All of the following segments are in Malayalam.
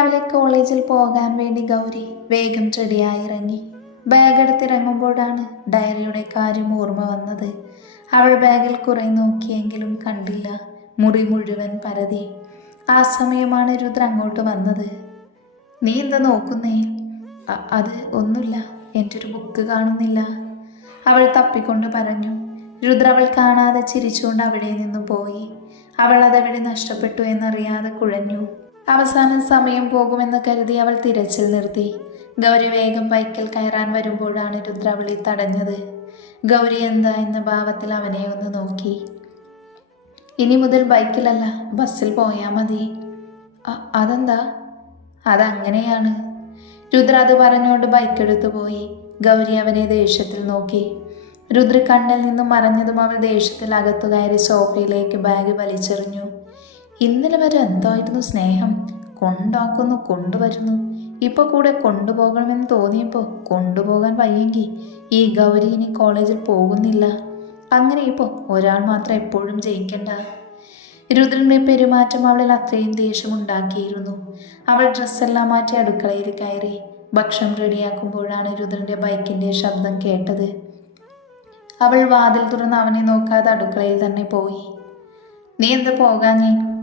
രാവിലെ കോളേജിൽ പോകാൻ വേണ്ടി ഗൗരി വേഗം റെഡിയായി ഇറങ്ങി. ബാഗ് എടുത്തിറങ്ങുമ്പോഴാണ് ഡയറിയുടെ കാര്യം ഓർമ്മ വന്നത്. അവൾ ബാഗിൽ കുറെ നോക്കിയെങ്കിലും കണ്ടില്ല. മുറി മുഴുവൻ പരതി. ആ സമയമാണ് രുദ്ര അങ്ങോട്ട് വന്നത്. നീ എന്താ നോക്കുന്നേ? അത് ഒന്നുമില്ല. എന്റെ ഒരു ബുക്ക് കാണുന്നില്ല. അവൾ തപ്പിക്കൊണ്ട് പറഞ്ഞു. രുദ്ര അവൾ കാണാതെ ചിരിച്ചുകൊണ്ട് അവിടെ നിന്നും പോയി. അവൾ അതവിടെ നഷ്ടപ്പെട്ടു എന്നറിയാതെ കുഴഞ്ഞു. അവസാനം സമയം പോകുമെന്ന് കരുതി അവൾ തിരച്ചിൽ നിർത്തി. ഗൗരി വേഗം ബൈക്കിൽ കയറാൻ വരുമ്പോഴാണ് രുദ്ര അവളെ തടഞ്ഞത്. ഗൗരി എന്താ എന്ന ഭാവത്തിൽ അവനെ ഒന്ന് നോക്കി. ഇനി മുതൽ ബൈക്കിലല്ല ബസ്സിൽ പോയാൽ മതി. "അ- അതെന്താ? അതങ്ങനെയാണ്. രുദ്ര അത് പറഞ്ഞുകൊണ്ട് ബൈക്ക് എടുത്തു പോയി. ഗൗരി അവനെ ദേഷ്യത്തിൽ നോക്കി. രുദ്ര കണ്ണിൽ നിന്നും മറഞ്ഞതും അവൾ ദേഷ്യത്തിൽ അകത്തു കയറി സോഫയിലേക്ക് ബാഗ് വലിച്ചെറിഞ്ഞു. ഇന്നലെ വരെ എന്തായിരുന്നു സ്നേഹം? കൊണ്ടാക്കുന്നു കൊണ്ടുവരുന്നു. ഇപ്പോൾ കൂടെ കൊണ്ടുപോകണമെന്ന് തോന്നിയപ്പോൾ കൊണ്ടുപോകാൻ വയ്യെങ്കിൽ ഈ ഗൗരി ഇനി കോളേജിൽ പോകുന്നില്ല. അങ്ങനെ ഇപ്പോൾ ഒരാൾ മാത്രം എപ്പോഴും ജയിക്കണ്ട. രുദ്രന്റെ പെരുമാറ്റം അവളിൽ അത്രയും ദേഷ്യമുണ്ടാക്കിയിരുന്നു. അവൾ ഡ്രസ്സെല്ലാം മാറ്റി അടുക്കളയിൽ കയറി ഭക്ഷണം റെഡിയാക്കുമ്പോഴാണ് രുദ്രന്റെ ബൈക്കിന്റെ ശബ്ദം കേട്ടത്. അവൾ വാതിൽ തുറന്ന് അവനെ നോക്കാതെ അടുക്കളയിൽ തന്നെ പോയി. നീ എന്താ പോകാഞ്ഞേ?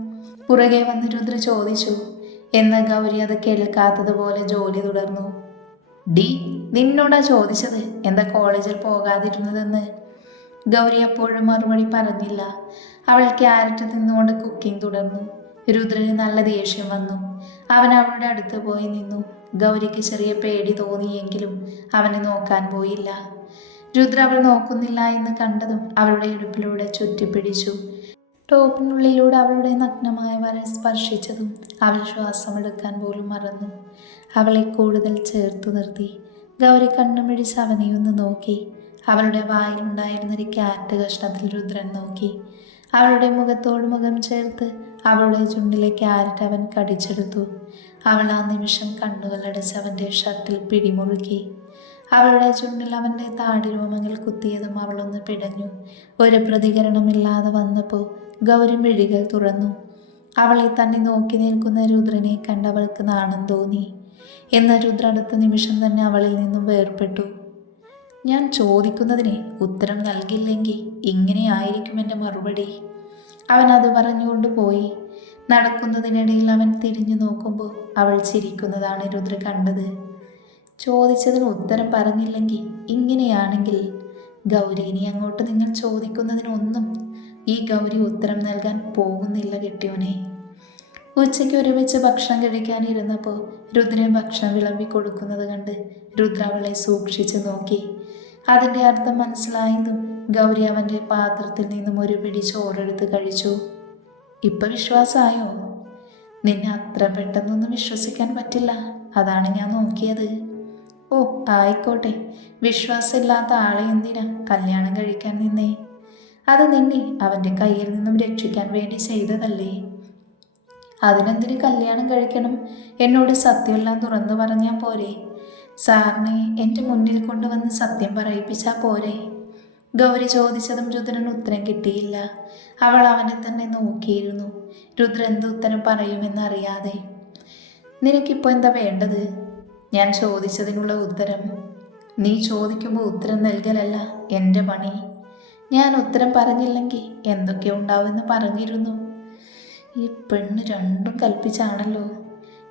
പുറകെ വന്ന് രുദ്ര ചോദിച്ചു എന്ന ഗൗരി അത് കേൾക്കാത്തതുപോലെ ജോലി തുടർന്നു. ഡി നിന്നോടാ ചോദിച്ചത് എന്താ കോളേജിൽ പോകാതിരുന്നതെന്ന്? ഗൗരി അപ്പോഴും മറുപടി പറഞ്ഞില്ല. അവൾ ക്യാരറ്റ് തിന്നുകൊണ്ട് കുക്കിംഗ് തുടർന്നു. രുദ്രന് നല്ല ദേഷ്യം വന്നു. അവൻ അവളുടെ അടുത്ത് പോയി നിന്നു. ഗൗരിക്ക് ചെറിയ പേടി തോന്നിയെങ്കിലും അവനെ നോക്കാൻ പോയില്ല. രുദ്ര അവൾ നോക്കുന്നില്ല എന്ന് കണ്ടതും അവളുടെ ഇടുപ്പിലൂടെ ചുറ്റിപ്പിടിച്ചു. ടോപ്പിനുള്ളിലൂടെ അവളുടെ നഗ്നമായ വര സ്പർശിച്ചതും അവൾ ശ്വാസമെടുക്കാൻ പോലും മറന്നു. അവളെ കൂടുതൽ ചേർത്തു നിർത്തി. ഗൗരി കണ്ണുമിഴിച്ച് അവനെ ഒന്ന് നോക്കി. അവളുടെ വായിലുണ്ടായിരുന്നൊരു ക്യാറ്റ് കഷ്ണത്തിൽ രുദ്രൻ നോക്കി. അവളുടെ മുഖത്തോട് മുഖം ചേർത്ത് അവളുടെ ചുണ്ടിലെ ക്യാരറ്റ് അവൻ കടിച്ചെടുത്തു. അവൾ ആ നിമിഷം കണ്ണുകളടച്ച് അവന്റെ ഷർട്ടിൽ പിടിമുറുക്കി. അവളുടെ ചുണ്ടിൽ അവന്റെ താടി രോമങ്ങൾ കുത്തിയതും അവളൊന്ന് പിടഞ്ഞു. ഒരു പ്രതികരണമില്ലാതെ വന്നപ്പോൾ ഗൗരി മിഴികൾ തുറന്നു. അവളെ തന്നെ നോക്കി നിൽക്കുന്ന രുദ്രനെ കണ്ടവൾക്ക് നാണം തോന്നി. എന്ന രുദ്ര അടുത്ത നിമിഷം തന്നെ അവളിൽ നിന്നും വേർപെട്ടു ഞാൻ ചോദിക്കുന്നതിനെ ഉത്തരം നൽകില്ലെങ്കിൽ ഇങ്ങനെയായിരിക്കും എന്റെ മറുപടി. അവൻ അത് പറഞ്ഞുകൊണ്ട് പോയി. നടക്കുന്നതിനിടയിൽ അവൻ തിരിഞ്ഞു നോക്കുമ്പോൾ അവൾ ചിരിക്കുന്നതാണ് രുദ്ര കണ്ടത്. ചോദിച്ചതിന് ഉത്തരം പറഞ്ഞില്ലെങ്കിൽ ഇങ്ങനെയാണെങ്കിൽ ഗൗരീനി അങ്ങോട്ട് നിങ്ങൾ ചോദിക്കുന്നതിനൊന്നും ഈ ഗൗരി ഉത്തരം നൽകാൻ പോകുന്നില്ല കെട്ടിയോനെ. ഉച്ചയ്ക്ക് ഒരുമിച്ച് ഭക്ഷണം കഴിക്കാനിരുന്നപ്പോൾ രുദ്രൻ ഭക്ഷണം വിളമ്പി കൊടുക്കുന്നത് കണ്ട് രുദ്ര അവളെ സൂക്ഷിച്ചു നോക്കി. അതിന്റെ അർത്ഥം മനസ്സിലായതും ഗൗരി അവന്റെ പാത്രത്തിൽ നിന്നും ഒരു പിടി ചോറെടുത്ത് കഴിച്ചു. ഇപ്പൊ വിശ്വാസമായോ? നിന്നെ അത്ര പെട്ടെന്നൊന്നും വിശ്വസിക്കാൻ പറ്റില്ല. അതാണ് ഞാൻ നോക്കിയത്. ഓ ആയിക്കോട്ടെ. വിശ്വാസമില്ലാത്ത ആളെ എന്തിനാ കല്യാണം കഴിക്കാൻ നിന്നേ? അത് നിന്നെ അവന്റെ കയ്യിൽ നിന്നും രക്ഷിക്കാൻ വേണ്ടി ചെയ്തതല്ലേ? അതിനെന്തിന് കല്യാണം കഴിക്കണം? എന്നോട് സത്യമെല്ലാം തുറന്നു പറഞ്ഞാൽ പോരെ. സാറിനെ എന്റെ മുന്നിൽ കൊണ്ടുവന്ന് സത്യം പറയിപ്പിച്ചാൽ പോരെ. ഗൗരി ചോദിച്ചതും രുദ്രന് ഉത്തരം കിട്ടിയില്ല. അവൾ അവനെ തന്നെ നോക്കിയിരുന്നു. രുദ്ര എന്ത് ഉത്തരം പറയുമെന്നറിയാതെ. നിനക്കിപ്പോൾ എന്താ വേണ്ടത്? ഞാൻ ചോദിച്ചതിനുള്ള ഉത്തരം. നീ ചോദിക്കുമ്പോൾ ഉത്തരം നൽകലല്ല എന്റെ പണി. ഞാൻ ഉത്തരം പറഞ്ഞില്ലെങ്കിൽ എന്തൊക്കെ ഉണ്ടാവുമെന്ന് പറഞ്ഞിരുന്നു. ഈ പെണ്ണ് രണ്ടും കൽപ്പിച്ചാണല്ലോ.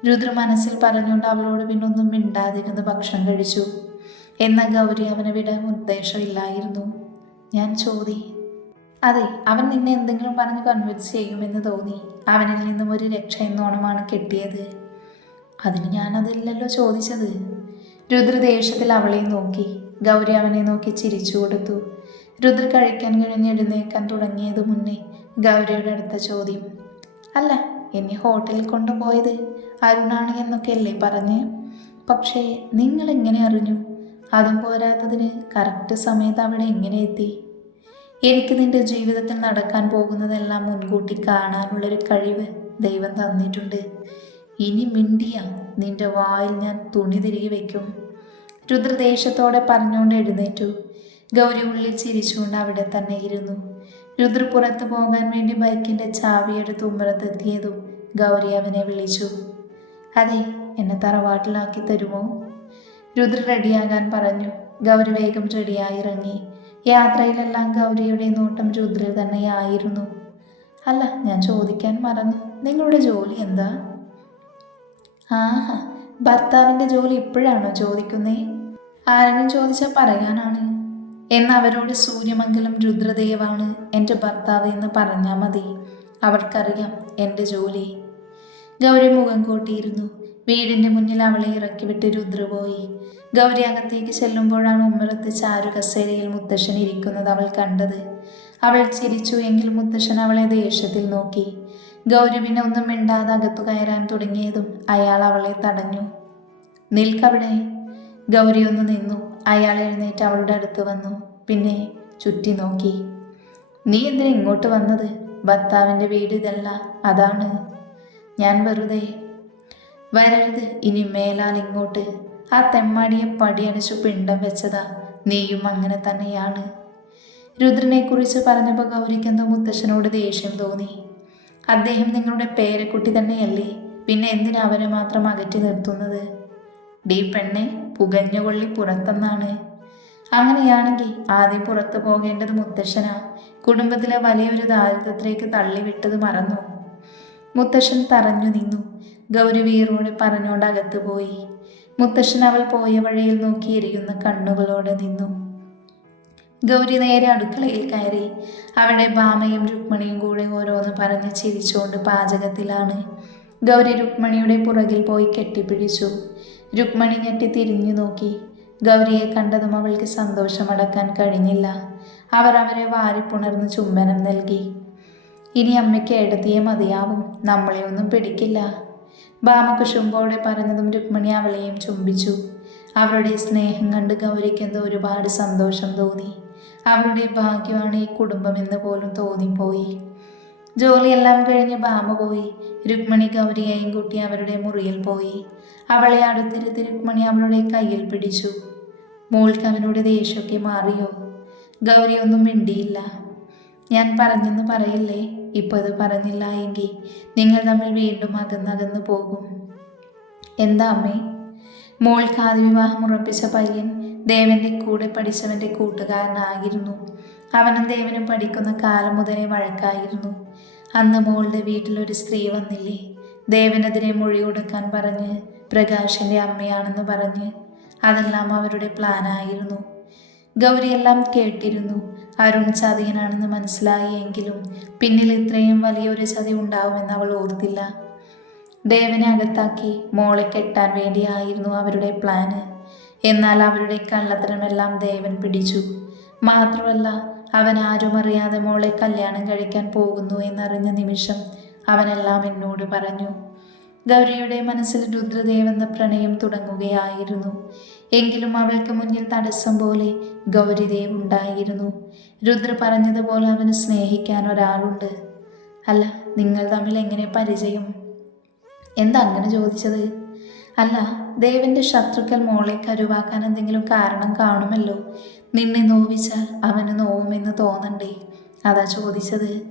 രുദ്ര മനസ്സിൽ പറഞ്ഞുകൊണ്ട് അവളോട് പിന്നൊന്നും മിണ്ടാതിരുന്ന് ഭക്ഷണം കഴിച്ചു. എന്നാൽ ഗൗരി അവനെ വിടാൻ ഉദ്ദേശമില്ലായിരുന്നു. ഞാൻ ചോദി അതെ അവൻ നിന്നെ എന്തെങ്കിലും പറഞ്ഞ് കൺവിൻസ് ചെയ്യുമെന്ന് തോന്നി. അവനിൽ നിന്നും ഒരു രക്ഷ എന്നോണമാണ് കിട്ടിയത്. അതിന് ഞാനതില്ലല്ലോ ചോദിച്ചത്. രുദ്ര ദേഷ്യത്തിൽ അവളെ നോക്കി. ഗൗരി അവനെ നോക്കി ചിരിച്ചു കൊടുത്തു. രുദ്ര കഴിക്കാൻ കഴിഞ്ഞ് എഴുന്നേക്കാൻ തുടങ്ങിയത് മുന്നേ ഗൗരിയുടെ അടുത്ത ചോദ്യം. അല്ല എന്നെ ഹോട്ടലിൽ കൊണ്ടുപോയത് അരുണാണ് എന്നൊക്കെയല്ലേ പറഞ്ഞ്? പക്ഷേ നിങ്ങൾ എങ്ങനെ അറിഞ്ഞു? അതും പോരാത്തതിന് കറക്റ്റ് സമയത്ത് അവിടെ എങ്ങനെ എത്തി? എനിക്ക് നിന്റെ ജീവിതത്തിൽ നടക്കാൻ പോകുന്നതെല്ലാം മുൻകൂട്ടി കാണാനുള്ളൊരു കഴിവ് ദൈവം തന്നിട്ടുണ്ട്. ഇനി മിണ്ടിയ നിന്റെ വായിൽ ഞാൻ തുണി തിരികെ വയ്ക്കും രുദ്രദേശത്തോടെ പറഞ്ഞുകൊണ്ട് എഴുന്നേറ്റു. ഗൗരി ഉള്ളിൽ ചിരിച്ചുകൊണ്ട് അവിടെ തന്നെ ഇരുന്നു. രുദ്ര പുറത്തു പോകാൻ വേണ്ടി ബൈക്കിന്റെ ചാവിയെടുത്ത് ഉമ്മറത്തെത്തിയതും ഗൗരി അവനെ വിളിച്ചു. അതെ എന്നെ തറവാട്ടിലാക്കി തരുമോ? രുദ്ര റെഡിയാകാൻ പറഞ്ഞു. ഗൗരി വേഗം റെഡിയായി ഇറങ്ങി. യാത്രയിലെല്ലാം ഗൗരിയുടെ നോട്ടം രുദ്രൽ തന്നെയായിരുന്നു. അല്ല ഞാൻ ചോദിക്കാൻ മറന്നു. നിങ്ങളുടെ ജോലി എന്താ? ആഹാ ഭർത്താവിന്റെ ജോലി ഇപ്പോഴാണോ ചോദിക്കുന്നേ? ആരെങ്കിലും ചോദിച്ചാൽ പറയാനാണ്. എന്ന് അവരോട് സൂര്യമംഗലം രുദ്രദേവാണ് എന്റെ ഭർത്താവ് എന്ന് പറഞ്ഞാൽ മതി. അവർക്കറിയാം എന്റെ ജോലി. ഗൗരി മുഖം കൂട്ടിയിരുന്നു. വീടിന്റെ മുന്നിൽ അവളെ ഇറക്കി വിട്ട് രുദ്ര പോയി. ഗൗരി അകത്തേക്ക് ചെല്ലുമ്പോഴാണ് ഉമ്മറത്ത് ചാരു കസേരയിൽ മുത്തശ്ശൻ ഇരിക്കുന്നത് അവൾ കണ്ടത്. അവൾ ചിരിച്ചു എങ്കിൽ മുത്തശ്ശൻ അവളെ ദേഷ്യത്തിൽ നോക്കി. ഗൗരി പിന്നെ ഒന്നും മിണ്ടാതെ അകത്തു കയറാൻ തുടങ്ങിയതും അയാൾ അവളെ തടഞ്ഞു. നിൽക്കവിടെ. ഗൗരി ഒന്ന് നിന്നു. അയാൾ എഴുന്നേറ്റ് അവളുടെ അടുത്ത് വന്നു. പിന്നെ ചുറ്റി നോക്കി. നീ എന്തിനാ ഇങ്ങോട്ട് വന്നത്? ഭർത്താവിന്റെ വീട് ഇതല്ല. അതാണ്. ഞാൻ വെറുതെ വരരുത്. ഇനി മേലാൽ ഇങ്ങോട്ട്. ആ തെമ്മാടിയെ പടിയടിച്ചു പിണ്ടം വെച്ചതാ. നീയും അങ്ങനെ തന്നെയാണ്. രുദ്രനെ കുറിച്ച് പറഞ്ഞപ്പോൾ ഗൗരിക്ക് എന്തോ മുത്തശ്ശനോട് ദേഷ്യം തോന്നി. അദ്ദേഹം നിങ്ങളുടെ പേരക്കുട്ടി തന്നെയല്ലേ? പിന്നെ എന്തിനാ അവനെ മാത്രം അകറ്റി നിർത്തുന്നത്? ഡീ പെണ്ണെ പുകഞ്ഞുകൊള്ളി പുറത്തെന്നാണ്. അങ്ങനെയാണെങ്കിൽ ആദ്യം പുറത്തു പോകേണ്ടത് മുത്തശ്ശനാ. കുടുംബത്തിലെ വലിയൊരു ദാരിദ്ര്യത്തിലേക്ക് തള്ളിവിട്ടത് മറന്നു. മുത്തശ്ശൻ തറഞ്ഞു നിന്നു. ഗൗരി വീറോടെ പറഞ്ഞോണ്ട് അകത്ത് പോയി. മുത്തശ്ശൻ അവൾ പോയ വഴിയിൽ നോക്കി എരിയുന്ന കണ്ണുകളോടെ നിന്നു. ഗൗരി നേരെ അടുക്കളയിൽ കയറി. അവിടെ ബാമയും രുക്മിണിയും കൂടെ ഓരോന്ന് പറഞ്ഞ് ചിരിച്ചുകൊണ്ട് പാചകത്തിലാണ്. ഗൗരി രുക്മിണിയുടെ പുറകിൽ പോയി കെട്ടിപ്പിടിച്ചു. രുക്മണി ഞെട്ടി തിരിഞ്ഞു നോക്കി. ഗൗരിയെ കണ്ടതും അവൾക്ക് സന്തോഷമടക്കാൻ കഴിഞ്ഞില്ല. അവർ അവരെ വാരിപ്പുണർന്ന് ചുംബനം നൽകി. ഇനി അമ്മയ്ക്ക് എഴുതിയേ മതിയാവും. നമ്മളെ ഒന്നും പിടിക്കില്ല. കുശുമ്പോടെ പറഞ്ഞതും രുക്മിണി അവളെയും ചുംബിച്ചു. അവരുടെ സ്നേഹം കണ്ട് ഗൗരിക്കെന്തോ ഒരുപാട് സന്തോഷം തോന്നി. അവരുടെ ഭാഗ്യമാണ് ഈ കുടുംബമെന്ന് പോലും തോന്നിപ്പോയി. ജോലിയെല്ലാം കഴിഞ്ഞ് ഭാമ പോയി. രുക്മിണി ഗൗരിയെയും കൂട്ടി അവരുടെ മുറിയിൽ പോയി. അവളെ അടുത്തിരുത്തി രുക്മിണി അവളുടെ കയ്യിൽ പിടിച്ചു. മോൾക്ക് അവനോട് ദേഷ്യമൊക്കെ മാറിയോ? ഗൗരി ഒന്നും മിണ്ടിയില്ല. ഞാൻ പറഞ്ഞെന്ന് പറയില്ലേ? ഇപ്പോൾ ഇത് പറഞ്ഞില്ല എങ്കിൽ നിങ്ങൾ തമ്മിൽ വീണ്ടും അകന്നകന്ന് പോകും. എന്താ അമ്മേ? മോൾക്ക് ആദ്യ വിവാഹം ഉറപ്പിച്ച പയ്യൻ ദേവന്റെ കൂടെ പഠിച്ചവന്റെ കൂട്ടുകാരനായിരുന്നു. അവനും ദേവനും പഠിക്കുന്ന കാലം മുതലേ വഴക്കായിരുന്നു. അന്ന് മോളുടെ വീട്ടിലൊരു സ്ത്രീ വന്നില്ലേ? ദേവനെതിരെ മൊഴി കൊടുക്കാൻ പറഞ്ഞ് പ്രകാശിന്റെ അമ്മയാണെന്ന് പറഞ്ഞ് അതെല്ലാം അവരുടെ പ്ലാനായിരുന്നു. ഗൗരിയെല്ലാം കേട്ടിരുന്നു. അരുൺ ചതിയനാണെന്ന് മനസ്സിലായി എങ്കിലും പിന്നിൽ ഇത്രയും വലിയൊരു ചതി ഉണ്ടാവുമെന്ന് അവൾ ഓർത്തില്ല. ദേവനെ അകത്താക്കി മോളെ കെട്ടാൻ വേണ്ടിയായിരുന്നു അവരുടെ പ്ലാന്. എന്നാൽ അവരുടെ കള്ളത്തരമെല്ലാം ദേവൻ പിടിച്ചു. മാത്രമല്ല അവൻ ആരും അറിയാതെ മോളെ കല്യാണം കഴിക്കാൻ പോകുന്നു എന്നറിഞ്ഞ നിമിഷം അവനെല്ലാം എന്നോട് പറഞ്ഞു. ഗൗരിയുടെ മനസ്സിൽ രുദ്രദേവെന്ന പ്രണയം തുടങ്ങുകയായിരുന്നു. എങ്കിലും അവൾക്ക് മുന്നിൽ തടസ്സം പോലെ ഗൗരിദേവ് ഉണ്ടായിരുന്നു. രുദ്ര പറഞ്ഞതുപോലെ അവന് സ്നേഹിക്കാൻ ഒരാളുണ്ട്. അല്ല നിങ്ങൾ തമ്മിൽ എങ്ങനെ പരിചയം? എന്താ അങ്ങനെ ചോദിച്ചത്? അല്ല ദേവന്റെ ശത്രുക്കൾ മോളെ കരുവാക്കാൻ എന്തെങ്കിലും കാരണം കാണുമല്ലോ. നിന്നെ നോവിച്ചാൽ അവന് നോവുമെന്ന് തോന്നണ്ടേ? അതാ ചോദിച്ചത്.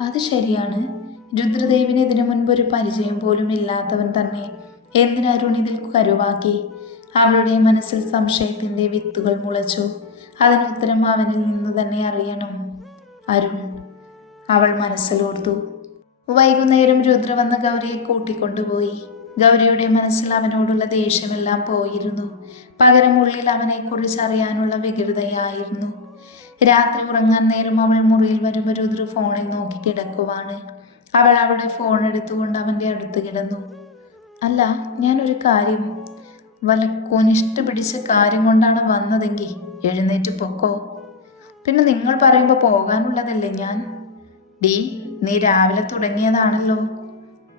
അത് ശരിയാണ്. രുദ്രദേവിന് ഇതിനു മുൻപ് ഒരു പരിചയം പോലും ഇല്ലാത്തവൻ തന്നെ എന്തിന് അരുൺ ഇതിൽ കരുവാക്കി? അവളുടെ മനസ്സിൽ സംശയത്തിന്റെ വിത്തുകൾ മുളച്ചു. അതിനുത്തരം അവനിൽ നിന്ന് തന്നെ അറിയണം. അരുൺ അവൾ മനസ്സിലോർത്തു. വൈകുന്നേരം രുദ്ര വന്ന ഗൗരിയെ കൂട്ടിക്കൊണ്ടുപോയി. ഗൗരിയുടെ മനസ്സിൽ അവനോടുള്ള ദേഷ്യമെല്ലാം പോയിരുന്നു. പകരം ഉള്ളിൽ അവനെക്കുറിച്ച് അറിയാനുള്ള വികൃതയായിരുന്നു. രാത്രി ഉറങ്ങാൻ നേരം അവൾ മുറിയിൽ വരുമ്പോൾ രുദ്ര ഫോണിൽ നോക്കി കിടക്കുവാണ്. അവൾ അവളുടെ ഫോൺ എടുത്തുകൊണ്ട് അവന്റെ അടുത്ത് കിടന്നു. അല്ല ഞാനൊരു കാര്യം വല്ല കൊനിഷ്ഠ പിടിച്ച കാര്യം കൊണ്ടാണ് വന്നതെങ്കിൽ എഴുന്നേറ്റ് പൊക്കോ. പിന്നെ നിങ്ങൾ പറയുമ്പോൾ പോകാനുള്ളതല്ലേ ഞാൻ? ഡി നീ രാവിലെ തുടങ്ങിയതാണല്ലോ.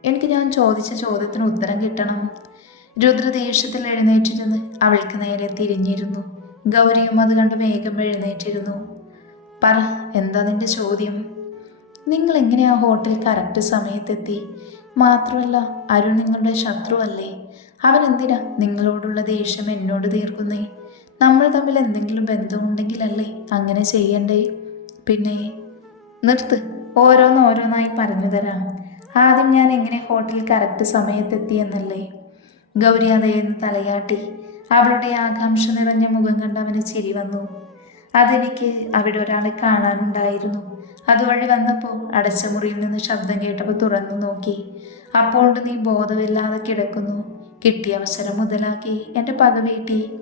എനിക്ക് ഞാൻ ചോദിച്ച ചോദ്യത്തിന് ഉത്തരം കിട്ടണം. രുദ്ര ദേഷ്യത്തിൽ എഴുന്നേറ്റിരുന്ന് അവൾക്ക് നേരെ തിരിഞ്ഞിരുന്നു. ഗൗരിയും അത് കണ്ട് വേഗം എഴുന്നേറ്റിരുന്നു. പറ എന്താ നിന്റെ ചോദ്യം? നിങ്ങൾ എങ്ങനെയാ ഹോട്ടൽ കറക്റ്റ് സമയത്തെത്തി? മാത്രമല്ല അരുൺ നിങ്ങളുടെ ശത്രുവല്ലേ? അവൻ എന്തിനാ നിങ്ങളോടുള്ള ദേഷ്യം എന്നോട് തീർക്കുന്നേ? നമ്മൾ തമ്മിൽ എന്തെങ്കിലും ബന്ധമുണ്ടെങ്കിലല്ലേ അങ്ങനെ ചെയ്യണ്ടേ? പിന്നെ നിർത്ത് ഓരോന്നോരോന്നായി പറഞ്ഞു തരാം. ആദ്യം ഞാൻ എങ്ങനെ ഹോട്ടലിൽ കറക്റ്റ് സമയത്തെത്തി എന്നല്ലേ? ഗൗരി അതേന്ന് തലയാട്ടി. അവളുടെ ആകാംക്ഷ നിറഞ്ഞ മുഖം കണ്ട് അവന് ചിരി വന്നു. അതെനിക്ക് അവിടെ ഒരാളെ കാണാനുണ്ടായിരുന്നു. അതുവഴി വന്നപ്പോൾ അടച്ച മുറിയിൽ നിന്ന് ശബ്ദം കേട്ടപ്പോൾ തുറന്നു നോക്കി. അപ്പോൾ നീ ബോധമില്ലാതെ കിടക്കുന്നു. കിട്ടിയ അവസരം മുതലാക്കി. എന്റെ പക വീട്ടി.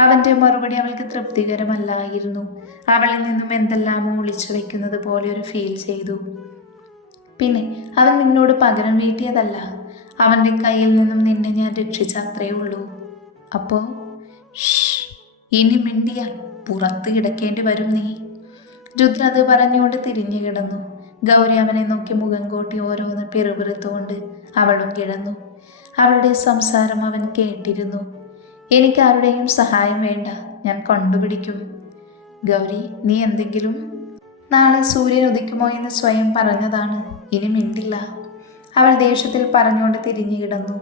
അവന്റെ മറുപടി അവൾക്ക് തൃപ്തികരമല്ലായിരുന്നു. അവളിൽ നിന്നും എന്തെല്ലാമോ ഒളിച്ചു വയ്ക്കുന്നത് പോലെ ഒരു ഫീൽ ചെയ്തു. പിന്നെ അവൻ നിന്നോട് പകരം വീട്ടിയതല്ല. അവന്റെ കയ്യിൽ നിന്നും നിന്നെ ഞാൻ രക്ഷിച്ച അത്രേ ഉള്ളൂ അപ്പോൾ ഇനി മിണ്ടിയാൽ പുറത്ത് കിടക്കേണ്ടി വരും നീ. രുദ്ര അത് പറഞ്ഞുകൊണ്ട് തിരിഞ്ഞു കിടന്നു. ഗൗരി അവനെ നോക്കി മുഖം കൂട്ടി ഓരോന്ന് പിറുപിറുത്തുകൊണ്ട് അവളും കിടന്നു. അവളുടെ സംസാരം അവൻ കേട്ടിരുന്നു. എനിക്ക് ആരുടെയും സഹായം വേണ്ട. ഞാൻ കണ്ടുപിടിക്കും. ഗൗരി നീ എന്തെങ്കിലും? നാളെ സൂര്യൻ ഉദിക്കുമോ എന്ന് സ്വയം പറഞ്ഞതാണ്. ഇനി മിണ്ടില്ല. അവൾ ദേഷ്യത്തിൽ പറഞ്ഞുകൊണ്ട് തിരിഞ്ഞു കിടന്നു.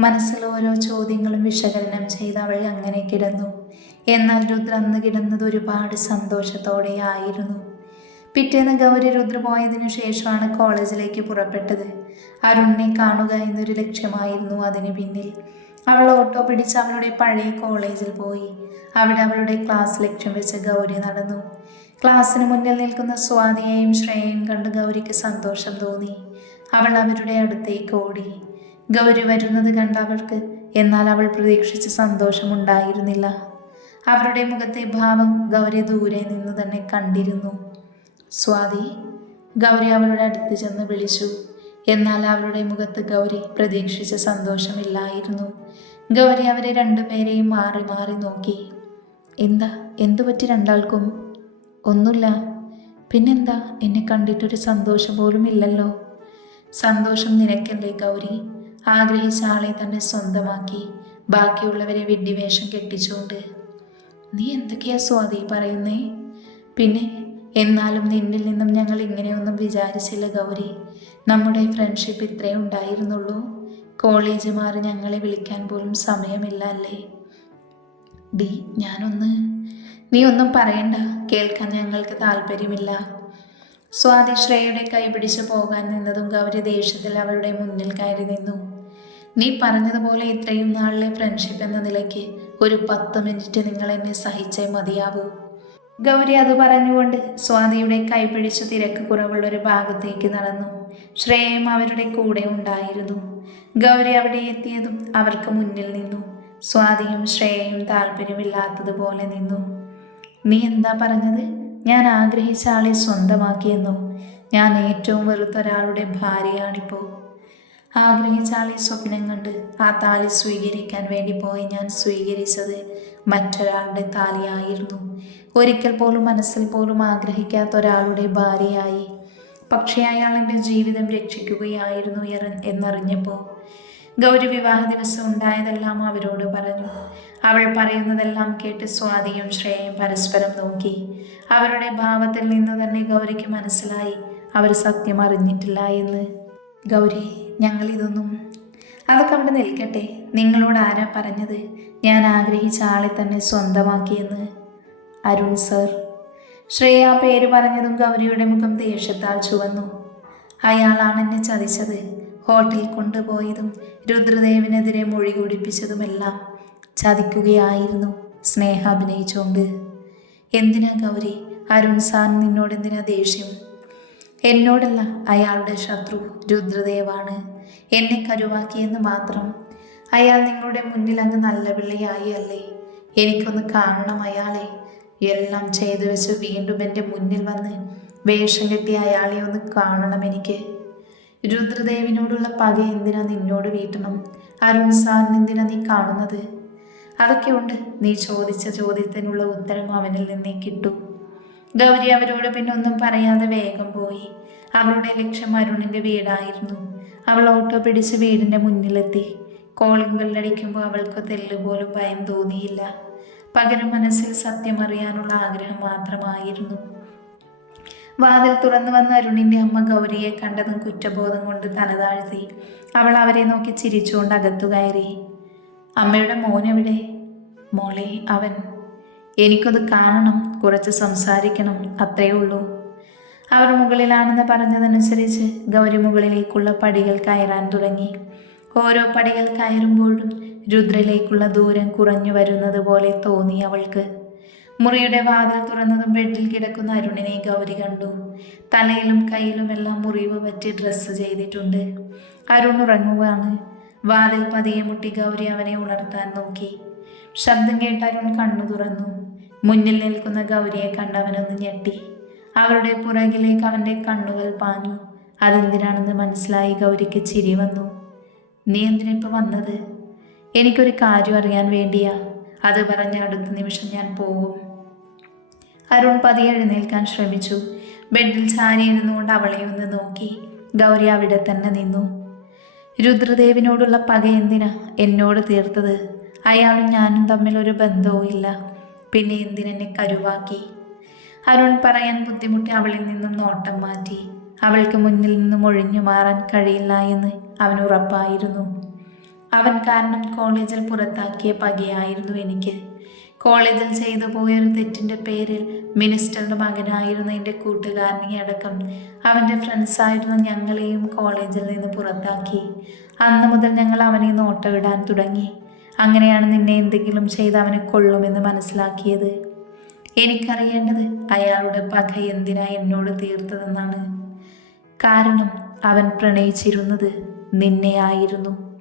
മനസ്സിൽ ഓരോ ചോദ്യങ്ങളും വിശകലനം ചെയ്ത് അവൾ അങ്ങനെ കിടന്നു. എന്നാൽ രുദ്ര അന്ന് കിടന്നത് ഒരുപാട് സന്തോഷത്തോടെയായിരുന്നു പിറ്റേന്ന് ഗൗരി രുദ്ര പോയതിനു ശേഷമാണ് കോളേജിലേക്ക് പുറപ്പെട്ടത്. അരുണിനെ കാണുക എന്നൊരു ലക്ഷ്യമായിരുന്നു അതിന് പിന്നിൽ. അവൾ ഓട്ടോ പിടിച്ച് അവളുടെ പഴയ കോളേജിൽ പോയി. അവിടെ അവളുടെ ക്ലാസ് ലക്ഷ്യം വെച്ച് ഗൗരി നടന്നു. ക്ലാസ്സിന് മുന്നിൽ നിൽക്കുന്ന സ്വാതിയെയും ശ്രേയയും കണ്ട് ഗൗരിക്ക് സന്തോഷം തോന്നി. അവൾ അവരുടെ അടുത്തേക്ക് ഓടി. ഗൗരി വരുന്നത് കണ്ട അവൾക്ക് എന്നാൽ അവൾ പ്രതീക്ഷിച്ച സന്തോഷമുണ്ടായിരുന്നില്ല. അവരുടെ മുഖത്തെ ഭാവം ഗൗരി ദൂരെ നിന്ന് തന്നെ കണ്ടിരുന്നു. സ്വാതി ഗൗരി അവളുടെ അടുത്ത് ചെന്ന് വിളിച്ചു. എന്നാൽ അവളുടെ മുഖത്ത് ഗൗരി പ്രതീക്ഷിച്ച സന്തോഷമില്ലായിരുന്നു. ഗൗരി അവരെ രണ്ടുപേരെയും മാറി മാറി നോക്കി. എന്താ? എന്തു പറ്റി രണ്ടാൾക്കും? ഒന്നുമില്ല. പിന്നെന്താ? എന്നെ കണ്ടിട്ടൊരു സന്തോഷം പോലും ഇല്ലല്ലോ. സന്തോഷം നിനക്കല്ലേ ഗൗരി? ആഗ്രഹിച്ച ആളെ തന്നെ സ്വന്തമാക്കി. ബാക്കിയുള്ളവരെ വിഡ്ഢിവേഷം കെട്ടിച്ചുകൊണ്ട്. നീ എന്തൊക്കെയാ സ്വാതി പറയുന്നേ? പിന്നെ എന്നാലും നിന്നിൽ നിന്നും ഞങ്ങൾ ഇങ്ങനെയൊന്നും വിചാരിച്ചില്ല ഗൗരി. നമ്മുടെ ഫ്രണ്ട്ഷിപ്പ് ഇത്രേ ഉണ്ടായിരുന്നുള്ളൂ. കോളേജ് മാറി ഞങ്ങളെ വിളിക്കാൻ പോലും സമയമില്ല അല്ലേ? ഡി ഞാനൊന്ന് നീ ഒന്നും പറയണ്ട. കേൾക്കാൻ ഞങ്ങൾക്ക് താല്പര്യമില്ല സ്വാതി ശ്രേയയുടെ കൈ പോകാൻ നിന്നതും ഗൗരി ദേഷ്യത്തിൽ അവളുടെ മുന്നിൽ കയറി നിന്നു. നീ പറഞ്ഞതുപോലെ ഇത്രയും നാളിലെ ഫ്രണ്ട്ഷിപ്പ് എന്ന നിലയ്ക്ക് ഒരു പത്ത് മിനിറ്റ് നിങ്ങൾ എന്നെ സഹിച്ചേ മതിയാവൂ. ഗൗരി അത് പറഞ്ഞുകൊണ്ട് സ്വാതിയുടെ കൈ പിടിച്ച് തിരക്ക് കുറവുള്ള ഒരു ഭാഗത്തേക്ക് നടന്നു. ശ്രേയം അവരുടെ കൂടെ ഉണ്ടായിരുന്നു. ഗൗരി അവിടെ എത്തിയതും അവർക്ക് മുന്നിൽ നിന്നു. സ്വാതിയും ശ്രേയയും താല്പര്യമില്ലാത്തതുപോലെ നിന്നു. നീ എന്താ പറഞ്ഞത്? ഞാൻ ആഗ്രഹിച്ച ആളെ സ്വന്തമാക്കിയെന്നോ? ഞാൻ ഏറ്റവും വെറുത്തൊരാളുടെ ഭാര്യയാണിപ്പോൾ ആഗ്രഹിച്ച ആളെ സ്വപ്നം കണ്ട് ആ താലി സ്വീകരിക്കാൻ വേണ്ടി പോയി ഞാൻ സ്വീകരിച്ചത് മറ്റൊരാളുടെ താലിയായിരുന്നു. ഒരിക്കൽ പോലും മനസ്സിൽ പോലും ആഗ്രഹിക്കാത്ത ഒരാളുടെ ഭാര്യയായി. പക്ഷേ അയാൾ എന്റെ ജീവിതം രക്ഷിക്കുകയായിരുന്നു എന്നറിഞ്ഞപ്പോൾ ഗൗരി വിവാഹ ദിവസം ഉണ്ടായതെല്ലാം അവരോട് പറഞ്ഞു. അവൾ പറയുന്നതെല്ലാം കേട്ട് സ്വാതിയും ശ്രേയയും പരസ്പരം നോക്കി. അവരുടെ ഭാവത്തിൽ നിന്ന് തന്നെ ഗൗരിക്ക് മനസ്സിലായി. അവർ സത്യം അറിഞ്ഞിട്ടില്ല എന്ന്. ഗൗരി ഞങ്ങൾ ഇതൊന്നും അതൊക്കെ അവിടെ നിൽക്കട്ടെ. നിങ്ങളോട് ആരാ പറഞ്ഞത്? ഞാൻ ആഗ്രഹിച്ച ആളെ തന്നെ സ്വന്തമാക്കിയെന്ന് അരുൺ സർ. ശ്രേയ പേര് പറഞ്ഞതും ഗൗരിയുടെ മുഖം ദേഷ്യത്താൽ ചുവന്നു. അയാളാണ് എന്നെ ചതിച്ചത്. ഹോട്ടലിൽ കൊണ്ടുപോയതും രുദ്രദേവിനെതിരെ മൊഴി കുടിപ്പിച്ചതുമെല്ലാം. ചതിക്കുകയായിരുന്നു. സ്നേഹ അഭിനയിച്ചുകൊണ്ട് എന്തിനാ ഗൗരി? അരുൺ സാർ നിന്നോട് എന്തിനാ ദേഷ്യം? എന്നോടല്ല അയാളുടെ ശത്രു രുദ്രദേവാണ്. എന്നെ കരുവാക്കിയെന്ന് മാത്രം. അയാൾ നിങ്ങളുടെ മുന്നിൽ അങ്ങ് നല്ല പിള്ളയായി അല്ലേ? എനിക്കൊന്ന് കാണണം അയാളെ. എല്ലാം ചെയ്തു വെച്ച് വീണ്ടും എന്റെ മുന്നിൽ വന്ന് വേഷം കെട്ടിയ അയാളെ ഒന്ന് കാണണം എനിക്ക്. രുദ്രദേവിനോടുള്ള പക എന്തിനാ നിന്നോട് വീട്ടണം? അരുൺ സാറിന് എന്തിനാ നീ കാണുന്നത്? അതൊക്കെ ഉണ്ട് നീ ചോദിച്ച ചോദ്യത്തിനുള്ള ഉത്തരം അവനിൽ നിന്നേ കിട്ടൂ. ഗൗരി അവരോട് പിന്നെ ഒന്നും പറയാതെ വേഗം പോയി. അവളുടെ ലക്ഷ്യം അരുണിന്റെ വീടായിരുന്നു. അവൾ ഓട്ടോ പിടിച്ച് വീടിന്റെ മുന്നിലെത്തി. കോളിംഗ് ബെല്ലടിക്കുമ്പോൾ അവൾക്ക് തെല്ല് പോലും ഭയം തോന്നിയില്ല. പകരം മനസ്സിൽ സത്യം അറിയാനുള്ള ആഗ്രഹം മാത്രമായിരുന്നു. വാതിൽ തുറന്നു വന്ന അരുണിന്റെ അമ്മ ഗൗരിയെ കണ്ടതും കുറ്റബോധം കൊണ്ട് തലതാഴ്ത്തി. അവൾ അവരെ നോക്കി ചിരിച്ചുകൊണ്ട് അകത്തു കയറി. അമ്മയുടെ മോനെവിടെ? മോളെ അവൻ. എനിക്കത് കാണണം കുറച്ച് സംസാരിക്കണം അത്രയേ ഉള്ളൂ. അവർ മുകളിലാണെന്ന് പറഞ്ഞതനുസരിച്ച് ഗൗരി മുകളിലേക്കുള്ള പടികൾ കയറാൻ തുടങ്ങി. ഓരോ പടികൾ കയറുമ്പോഴും രുദ്രയിലേക്കുള്ള ദൂരം കുറഞ്ഞു വരുന്നത് പോലെ തോന്നി അവൾക്ക്. മുറിയുടെ വാതിൽ തുറന്നതും ബെഡിൽ കിടക്കുന്ന അരുണിനെ ഗൗരി കണ്ടു. തലയിലും കയ്യിലുമെല്ലാം മുറിവ് പറ്റി ഡ്രസ്സ് ചെയ്തിട്ടുണ്ട്. അരുൺ ഉറങ്ങുകയാണ് വാതിൽ പതിയെ മുട്ടി ഗൗരി അവനെ ഉണർത്താൻ നോക്കി. ശബ്ദം കേട്ട് അരുൺ കണ്ണു തുറന്നു. മുന്നിൽ നിൽക്കുന്ന ഗൗരിയെ കണ്ടവനൊന്ന് ഞെട്ടി. അവരുടെ പുറകിലേക്ക് അവന്റെ കണ്ണുകൾ പാഞ്ഞു. അതെന്തിനാണെന്ന് മനസ്സിലായി ഗൗരിക്ക് ചിരി വന്നു. നീ എന്തിനിപ്പോൾ വന്നത്? എനിക്കൊരു കാര്യം അറിയാൻ വേണ്ടിയാ. അത് പറഞ്ഞ അടുത്ത നിമിഷം ഞാൻ പോകും. അരുൺ പതിയെ എഴുന്നേൽക്കാൻ ശ്രമിച്ചു. ബെഡിൽ ചാരി ഇരുന്നുകൊണ്ട് അവളെ ഒന്ന് നോക്കി. ഗൗരി അവിടെ തന്നെ നിന്നു. രുദ്രദേവിനോടുള്ള പക എന്തിനാ എന്നോട് തീർത്തത്? അയാളും ഞാനും തമ്മിൽ ഒരു ബന്ധവും ഇല്ല. പിന്നെ എന്തിനെന്നെ കരുവാക്കി? അരുൺ പറയാൻ ബുദ്ധിമുട്ടി അവളിൽ നിന്നും നോട്ടം മാറ്റി. അവൾക്ക് മുന്നിൽ നിന്നും ഒഴിഞ്ഞു മാറാൻ കഴിയില്ല എന്ന് അവൻ ഉറപ്പായിരുന്നു. അവൻ കാരണം കോളേജിൽ പുറത്താക്കിയ പകയായിരുന്നു എനിക്ക്. കോളേജിൽ ചെയ്തു പോയൊരു തെറ്റിന്റെ പേരിൽ മിനിസ്റ്ററുടെ മകനായിരുന്ന എന്റെ കൂട്ടുകാരനെ അടക്കം അവന്റെ ഫ്രണ്ട്സായിരുന്ന ഞങ്ങളെയും കോളേജിൽ നിന്ന് പുറത്താക്കി. അന്ന് മുതൽ ഞങ്ങൾ അവനെ നോട്ടമിടാൻ തുടങ്ങി. അങ്ങനെയാണ് നിന്നെ എന്തെങ്കിലും ചെയ്ത് അവനെ കൊള്ളുമെന്ന് മനസ്സിലാക്കിയത്. എനിക്കറിയേണ്ടത് അയാളുടെ പക എന്തിനാ എന്നോട് തീർത്തതെന്നാണ്. കാരണം അവൻ പ്രണയിച്ചിരുന്നത് നിന്നെ ആയിരുന്നു